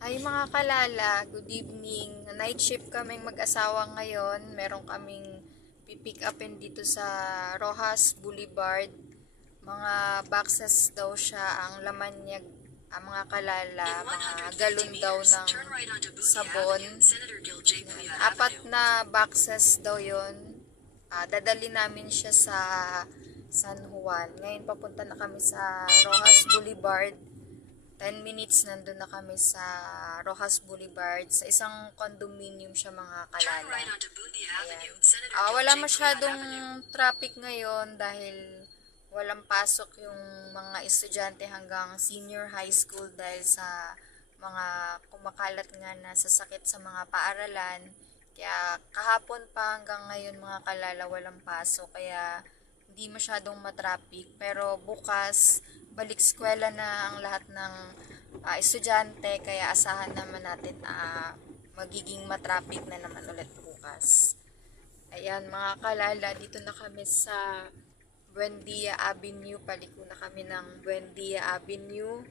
Ay mga kalala, good evening. Night shift kaming mag-asawa ngayon. Meron kaming pipick upin dito sa Rojas Boulevard. Mga boxes daw siya, ang laman niya, ang mga kalala, mga galon daw ng sabon. Apat na boxes daw yon. Dadali namin siya sa San Juan. Ngayon papunta na kami sa Rojas Boulevard. 10 minutes nandun na kami sa Rojas Boulevard. Sa isang condominium siya mga kalala. Ayan. Wala masyadong traffic ngayon dahil walang pasok yung mga estudyante hanggang senior high school dahil sa mga kumakalat nga na sasakit sa mga paaralan. Kaya kahapon pa hanggang ngayon mga kalala walang pasok. Kaya hindi masyadong matraffic. Pero bukas balik eskwela na ang lahat ng estudyante, kaya asahan naman natin magiging matraffic na naman ulit bukas. Ayan mga kalala, dito na kami sa Buendia Avenue, paliko na kami ng Buendia Avenue.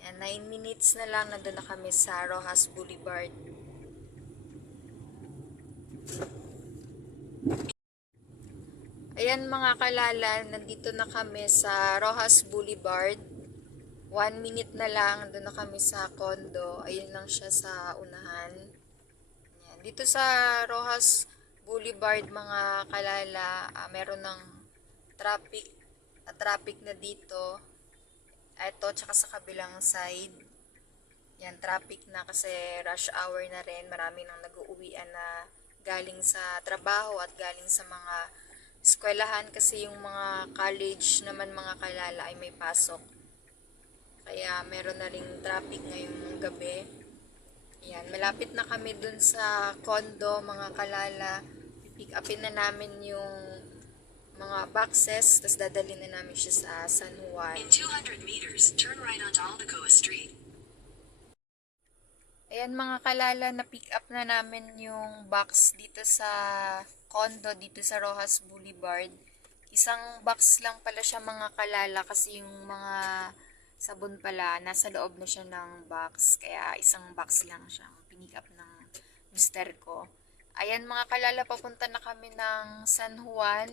Ayan, 9 minutes na lang, nandun na kami sa Rojas Boulevard. Ayan mga kalala, nandito na kami sa Rojas Boulevard. 1 minute na lang, doon na kami sa condo. Ayun lang siya sa unahan. Ayan. Dito sa Rojas Boulevard mga kalala, meron ng traffic, traffic na dito. Ito, tsaka sa kabilang side. Yan, traffic na kasi rush hour na rin. Marami nang nag-uuwian na galing sa trabaho at galing sa mga eskwelahan kasi yung mga college naman mga kalala ay may pasok. Kaya meron na ring traffic ngayong gabi. Yan, malapit na kami dun sa condo mga kalala. Pick upin na namin yung mga boxes, tapos dadalhin na namin siya sa San Juan. In 200 meters, turn right onto Aldecoa Street. Ayan mga kalala, na pick up na namin yung box dito sa condo, dito sa Rojas Boulevard. Isang box lang pala siya mga kalala kasi yung mga sabon pala, nasa loob na siya ng box. Kaya isang box lang siya, pinick up ng mister ko. Ayan mga kalala, papunta na kami ng San Juan.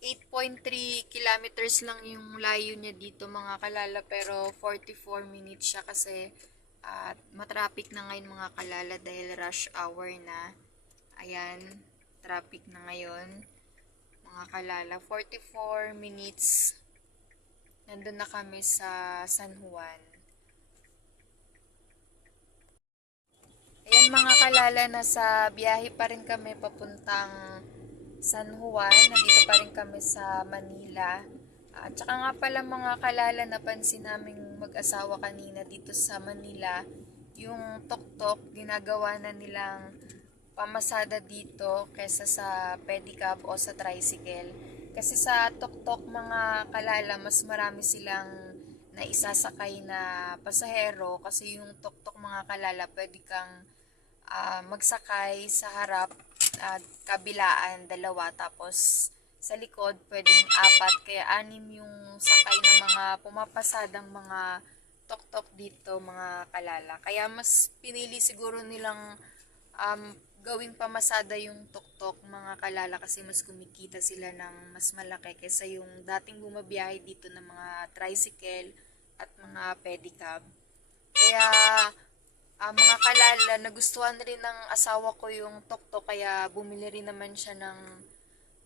8.3 kilometers lang yung layo niya dito mga kalala, pero 44 minutes siya kasi at matraffic na ngayon mga kalala dahil rush hour na. Ayan, traffic na ngayon mga kalala. 44 minutes nandun na kami sa San Juan. Ayan mga kalala, nasa biyahe pa rin kami papuntang San Juan. Nandito pa rin kami sa Manila. At saka nga pala mga kalala, napansin naming mag-asawa kanina dito sa Manila, yung tok-tok, ginagawa na nilang pamasada dito kesa sa pedicab o sa tricycle. Kasi sa tok-tok mga kalala, mas marami silang na isasakay na pasahero kasi yung tok-tok mga kalala, pwede kang magsakay sa harap at kabilaan, dalawa, tapos sa likod pwedeng apat, kaya anim yung sakay ng mga pumapasadang mga tok-tok dito mga kalala. Kaya mas pinili siguro nilang gawing pamasada yung tok-tok mga kalala kasi mas kumikita sila ng mas malaki kaysa yung dating bumabiyahe dito ng mga tricycle at mga pedicab. Kaya mga kalala, nagustuhan rin ng asawa ko yung tok-tok kaya bumili rin naman siya ng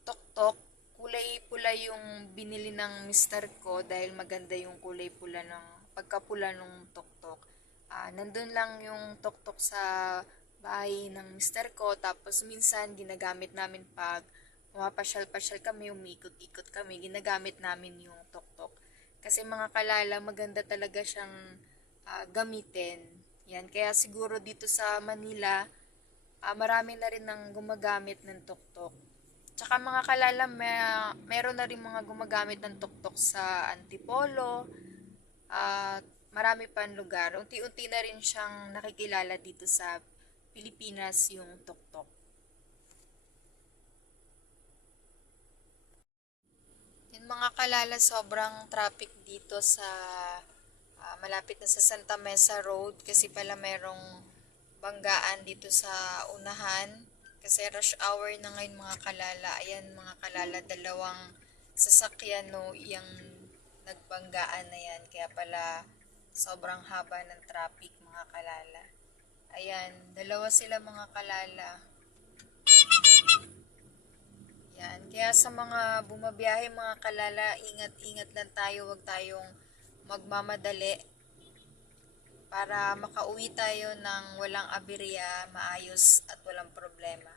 tok-tok. Kulay pula yung binili ng mister ko dahil maganda yung kulay pula ng pagkapula ng tok-tok. Nandun lang yung tok-tok sa bahay ng mister ko, tapos minsan ginagamit namin pag pumapasyal-pasyal kami, umikot-ikot kami, ginagamit namin yung tok-tok. Kasi mga kalala, maganda talaga siyang gamitin. Yan, kaya siguro dito sa Manila, marami na rin nang gumagamit ng tok-tok. Tsaka mga kalala, meron na rin mga gumagamit ng tok-tok sa Antipolo, at marami pang lugar. Unti-unti na rin siyang nakikilala dito sa Pilipinas yung tok-tok. Yung mga kalala, sobrang traffic dito sa malapit na sa Santa Mesa Road kasi pala merong banggaan dito sa unahan. Kasi rush hour na ngayon mga kalala. Ayan mga kalala, dalawang sasakyan no, yung nagbanggaan na yan. Kaya pala sobrang haba ng traffic mga kalala. Ayan, dalawa sila mga kalala. Yan. Kaya sa mga bumabiyahe mga kalala, ingat-ingat lang tayo, huwag tayong magmamadali para makauwi tayo ng walang aberya, maayos at walang problema.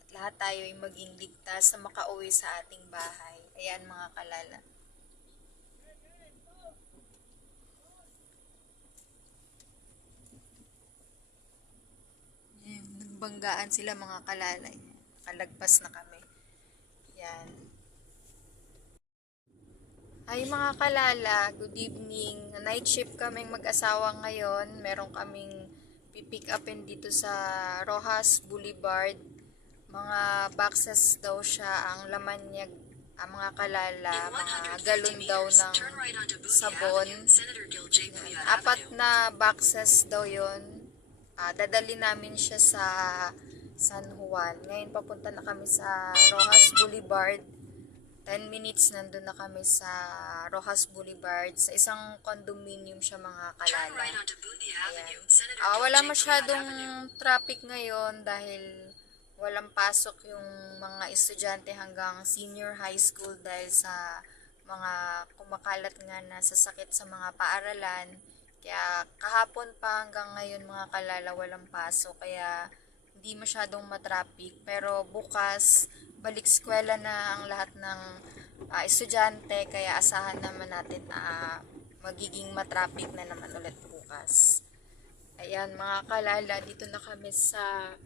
At lahat tayo ay maging ligtas na makauwi sa ating bahay. Ayan mga kalala. Ayan, nagbanggaan sila mga kalala. Kalagpas na kami. Yan. Ay mga kalala, good evening. Night shift kaming mag-asawa ngayon. Meron kaming pipick upin dito sa Rojas Boulevard. Mga boxes daw siya, ang laman niya, ang mga kalala, In mga 150 galon daw meters, ng turn right onto Boothia sabon. Avenue, Senator Gil J. Puya Apat Avenue. na boxes daw yon. Dadali namin siya sa San Juan. Ngayon papunta na kami sa Rojas Boulevard. 10 minutes nandun na kami sa Rojas Boulevard. Sa isang condominium siya mga Turn kalala. right onto Boothia Ayan. Avenue, Senator Gil Wala J. Puya masyadong Avenue. traffic ngayon dahil walang pasok yung mga estudyante hanggang senior high school dahil sa mga kumakalat nga na sasakit sa mga paaralan. Kaya kahapon pa hanggang ngayon mga kalala walang pasok kaya hindi masyadong matraffic. Pero bukas balik eskwela na ang lahat ng estudyante kaya asahan naman natin na magiging matraffic na naman ulit bukas. Ayan mga kalala, dito na kami sa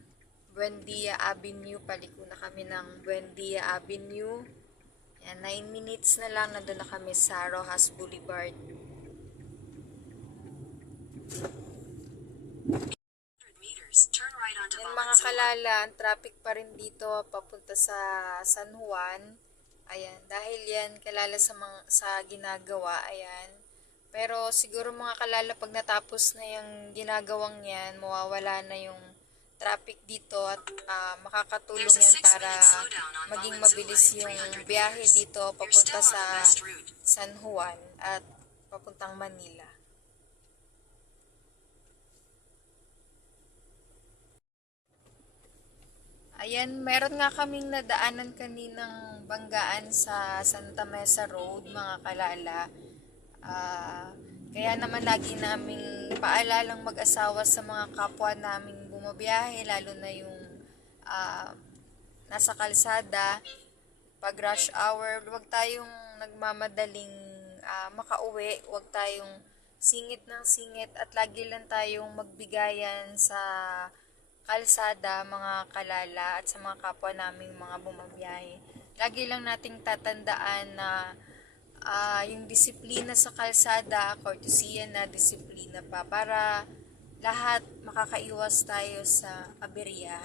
Buendia Avenue. Paliko na kami ng Buendia Avenue. Ayan, 9 minutes na lang nandun na kami sa Rojas Boulevard. 100 meters, turn right onto Yan mga Valenzuela. kalala, ang traffic pa rin dito papunta sa San Juan. Ayan, dahil yan kalala sa ginagawa, ayan. Pero siguro mga kalala pag natapos na yung ginagawang yan, mawawala na yung traffic dito at makakatulong There's a yan 6-minute para slowdown on maging Valenzuela mabilis in yung 300 biyahe meters. dito You're papunta still on sa the best route. San Juan at papuntang Manila. Ayan, meron nga kaming nadaanan kaninang banggaan sa Santa Mesa Road, mga kalala. Kaya naman lagi naming paalalang mag-asawa sa mga kapwa naming bumabiyahe, lalo na yung nasa kalsada. Pag rush hour, huwag tayong nagmamadaling makauwi, huwag tayong singit ng singit at lagi lang tayong magbigayan sa kalsada, mga kalala at sa mga kapwa naming mga bumabiyahe. Lagi lang nating tatandaan na yung disiplina sa kalsada, courtesy na disiplina pa para lahat makakaiwas tayo sa aberya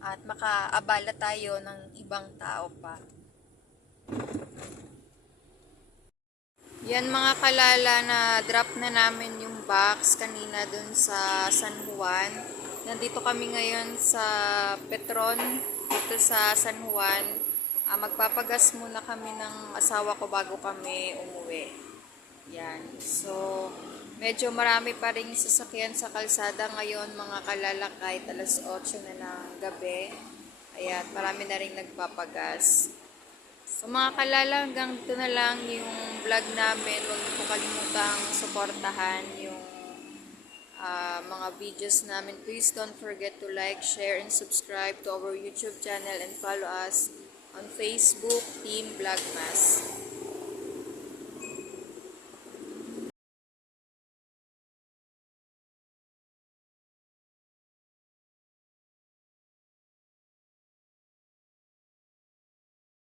at makaabala tayo ng ibang tao pa. Yan mga kalala, na drop na namin yung box kanina dun sa San Juan. Nandito kami ngayon sa Petron, dito sa San Juan. Magpapagas muna kami ng asawa ko bago kami umuwi. Yan. So, medyo marami pa rin sasakyan sa kalsada ngayon mga kalala kahit alas 8 na ng gabi. Ayan, marami na rin nagpapagas. So mga kalala, hanggang dito na lang yung vlog namin. Huwag niyo po kalimutang suportahan yung mga videos namin. Please don't forget to like, share, and subscribe to our YouTube channel and follow us on Facebook, Team Vlogmas.